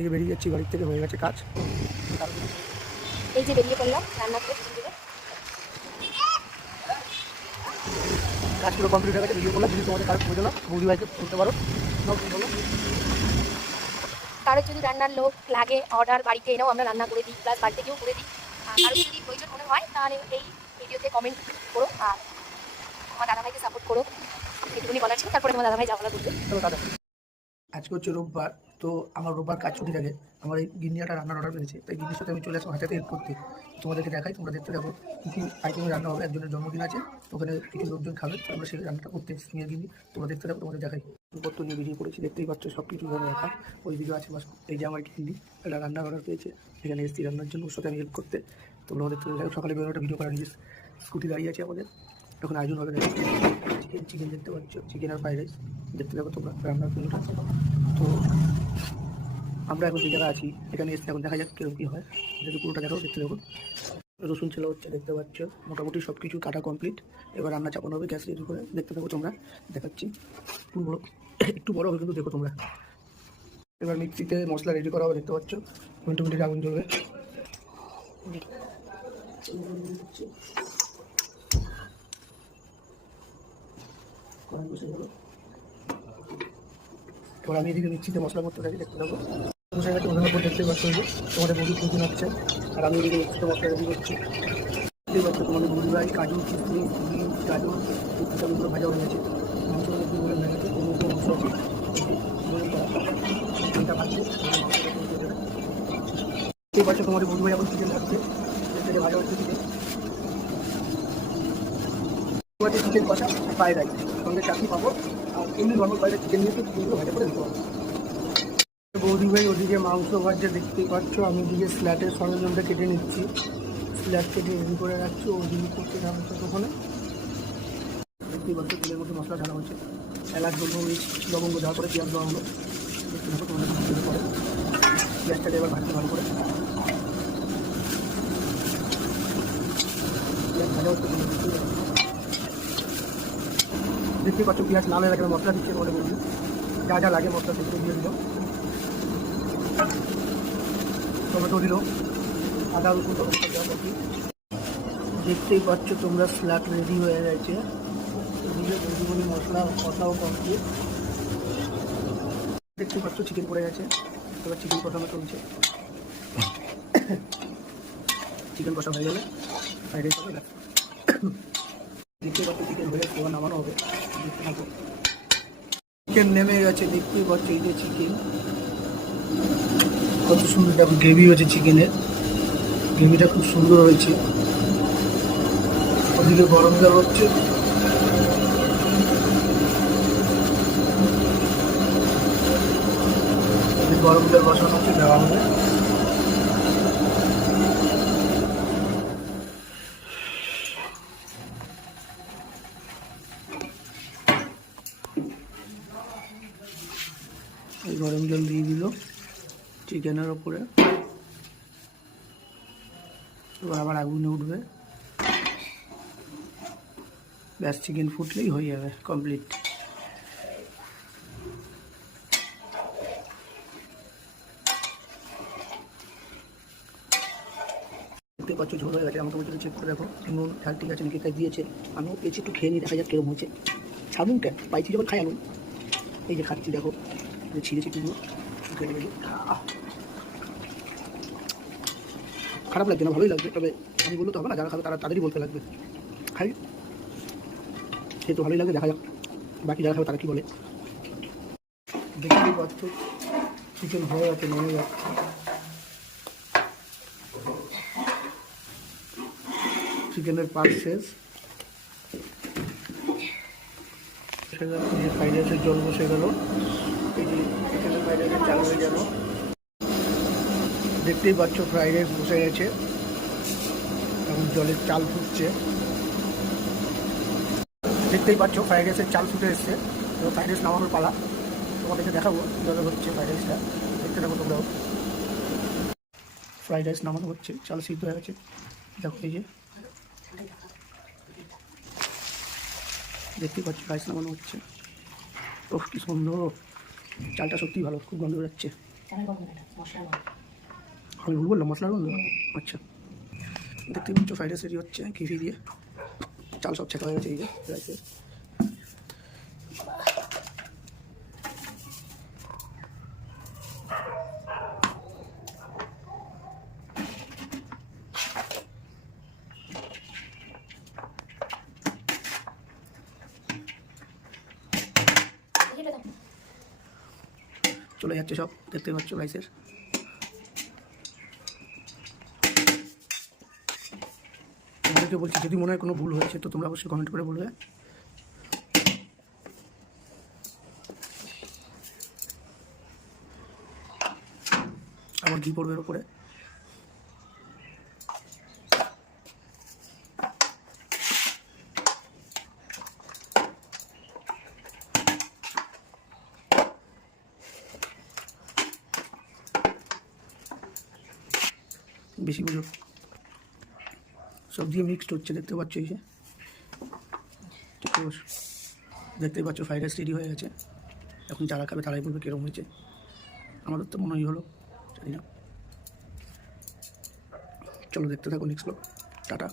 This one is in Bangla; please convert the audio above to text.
এই যে বেরিয়ে যাচ্ছি বাড়ির থেকে, হয়ে গেছে কাজ। এই যে বেরিয়ে পড়লাম রান্না করে দিলে কাজ পুরো কমপ্লিট হয়ে গেছে। ভিডিও করলাম, যদি তোমাদের কাজ করে দিলাম, বৌদি ভাইকে বলতে পারো। কারোর যদি রান্নার লোক লাগে অর্ডার বাড়িতে এনেও আমরা রান্না করে দিই, প্লাস বাড়িতে গিয়েও করে দিই। আর কারোর যদি প্রয়োজন মনে হয় তাহলে এই ভিডিওতে কমেন্ট করো আর আমার দাদাভাইকে সাপোর্ট করো, এটুকুনি বলার ছিল। তারপরে তোমার দাদাভাই যাওয়া করবে। চলো দাদা, আজকে হচ্ছে রোববার, তো আমার রোববার কাজ ছুটি থাকে। আমার এই গিন্নিয়াটা রান্নার অর্ডার পেয়েছে, তাই গিন্নির সাথে আমি চলে আসবো হাতে হেল্প করতে। তোমাদেরকে দেখাই, তোমরা দেখতে দেখো কী কী আইটেমে রান্না হবে। একজনের জন্মদিন আছে, তো ওখানে কিছু লোকজন খাবে, তো আমরা সেই রান্নাটা করতে এসেছি নিয়ে গিয়ে। তোমরা দেখতে দেখো, তোমাদের দেখাই। পত্র নিয়ে বেরিয়ে পড়েছি, দেখতেই পাচ্ছ সব কিছু ধরে রাখা। ওই ভিডিও আছে বাস। এই যে আমার গিন্নি একটা রান্নার অর্ডার পেয়েছে, এখানে এসেছি রান্নার জন্য, ওর সাথে আমি হেল্প করতে। তোমরা দেখতে দেখো, সকালে বেরোনো একটা ভিডিও করা নিজের স্কুটি দাঁড়িয়ে আছে আমাদের। এখন আয়োজন হবে চিকেন দেখতে পাচ্ছ, চিকেন আর ফ্রাইড রাইস। দেখতে দেখো তোমরা রান্নার ভিডিওটা। তো আমরা এখন যে জায়গায় আছি, এখানে এসে এখন দেখা যাক কীরকম কী হয়। যদি পুরোটা দেখো, দেখতে দেখো। রসুন ছেলা হচ্ছে, দেখতে পাচ্ছ। মোটামুটি সব কিছু কাটা কমপ্লিট। এবার রান্না চাপানো হবে গ্যাস রেডি করে। দেখতে থাকো তোমরা, দেখাচ্ছি। একটু বড় হবে কিন্তু, দেখো তোমরা। এবার মিক্সিতে মশলা রেডি করা হবে, দেখতে পাচ্ছ। মিনিটে আগুন জ্বলবে। এবার আমি এদিকে মিক্সিতে মশলা করতে থাকি, দেখতে থাকো। বসে গেছে ওখানে উপর, দেখতে পাচ্ছ। তোমাদের বডি প্রয়োজন হচ্ছে, আর আমি এদিকে মিক্সিতে মশলা রেডি করছি। দেখতে পাচ্ছ তোমাদের বডি ভাই কাজু, কিশমিশ, গাজর সবগুলো ভাজা হয়ে গেছে। মাংস একটু বলে হয়ে গেছে, কোনো মশলা চিকেনটা ভাজছে। দেখতে পাচ্ছ তোমাদের বডি ভাই এখন চিকেন ভাজছে, ভাজা হচ্ছে চিকেন। চিকেন কষা ফ্রাইড রাইস সঙ্গে চাটনি পাবো, আর এমনি নর্মাল ফ্রাইড রাইস চিকেন নিয়ে চিকেনগুলো ভাজা করে দিতে পারবো। বৌদি ভাই ওদিকে মাংস ভাজছে, দেখতেই পাচ্ছ। আমি ওদিকে স্ল্যাটের সরঞ্জামটা কেটে নিচ্ছি, স্ল্যাট কেটে রেডি করে রাখছি। ওদিকে করতে যাবে ততক্ষণে। দেখতেই পাচ্ছ তেলের মধ্যে মশলা ঢালা হচ্ছে, এলাচ, গোলমরিচ, লবঙ্গ দেওয়া করে পেঁয়াজ দেওয়া হলো। দেখতে থাকো তোমাদের পরে। পেঁয়াজটাকে এবার ভাজতে ভালো করে। পেঁয়াজ ভাজা হচ্ছে, দেখতে পাচ্ছ। পেঁয়াজ লাল হয়ে গেলে মশলা দিচ্ছে তোমাদের বলছি, যা যা লাগে মশলা সেগুলো দিয়ে দিল। টমেটো দিল, আদা রসুন টমেটো দেওয়া করছি। দেখতেই পাচ্ছ তোমরা স্ল্যাট রেডি হয়ে গেছে। এদিকে বন্ধুগুলি মশলা কষাও কমপ্লিট। দেখতে পাচ্ছ চিকেন পড়ে গেছে, এবার চিকেন কষানো চলছে। চিকেন কষা হয়ে গেলে ফ্রাইড রাইস হবে। দেখতে পাচ্ছ চিকেন হয়ে গেছে, এবার নামানো হবে। দেখতে থাকো, চিকেন নেমে গেছে। দেখতেই পাচ্ছ এই যে চিকেন কত সুন্দর, দেখো গ্রেভি হয়েছে চিকেনের। গ্রেভিটা খুব সুন্দর হয়েছে। ওদিকে গরম জল হচ্ছে, গরম জল বসানো হচ্ছে, দেওয়া হবে। এই গরম জল দিয়ে দিল চিকেনের ওপরে। এবার আবার আগুনে উঠবে, ব্যাস চিকেন ফুটলেই হয়ে যাবে কমপ্লিট। দেখতে পাচ্ছ ঝোল হয়ে গেছে। আমাকে বলছে চেক করে দেখো নুন ঝাল ঠিক আছে নাকি, তাই দিয়েছে। আমিও পেয়েছি, একটু খেয়ে নিই, দেখা যাক কিরকম হয়েছে। ছাড়ুন কেন, পাইছি যখন খাই আনুন। এই যে খাচ্ছি, দেখো ছিঁড়েছি টুকরো। খারাপ লাগছে না, ভালোই লাগবে। তবে আমি বলতে হবে না, যারা খাবে তারা তাদেরই বলতে লাগবে। খাই, সে তো ভালোই লাগে, দেখা যাক বাকি যারা খাবে তারা কী বলে। দেখতেই পাচ্ছ চিকেন হয়ে গেছে, নেমে যাচ্ছে। চিকেনের পার্ট শেষ। ফ্রাইড রাইসের জল বসে গেল। এই যে চিকেনের ফ্রাইড রাইসের চাল হয়ে গেল। দেখতেই পাচ্ছ ফ্রাইড রাইস বসে গেছে, এখন জলের চাল ফুটছে। দেখতেই পাচ্ছ ফ্রাইড রাইসের চাল ফুটে এসছে। এবার ফ্রাইড রাইস নামানোর পালা, তোমাদেরকে দেখাবো জলে হচ্ছে ফ্রাইড রাইসটা। দেখতে থাকো তোমরাও। ফ্রাইড রাইস নামানো হচ্ছে, চাল সিদ্ধ হয়ে গেছে। দেখো এই যে দেখতেই পাচ্ছ রাইস নামানো হচ্ছে। ওহ কি সুন্দর, চালটা সত্যিই ভালো, খুব গন্ধ যাচ্ছে। চালের গন্ধ না, এটা মশলার গন্ধ। আমি ভুল বললাম, মশলার গন্ধ? আচ্ছা, দেখতে পাচ্ছ ফ্রাইড রাইস রেডি হচ্ছে ঘি দিয়ে। চাল সব ছেঁকা হয়ে গেছে এই যে রাইসের। দেখি এটা দাও। চলে যাচ্ছে সব, দেখতে পাচ্ছ রাইসের। তোমাদেরকে বলছি যদি মনে হয় কোনো ভুল হয়েছে তো তোমরা অবশ্যই কমেন্ট করে বলবে। আবার ঘি পড়বে এর উপরে। বেশি বুঝো, সব দিয়ে মিক্সড হচ্ছে দেখতে পাচ্ছ এই যে। দেখতেই পাচ্ছ ফ্রাইড রাইস রেডি হয়ে গেছে। এখন যারা খাবে তারাই বলবে কীরকম হয়েছে। আমাদের তো মনে হয় হলো, জানি না। চলো দেখতে থাকো নেক্সট ব্লগ। টাটা।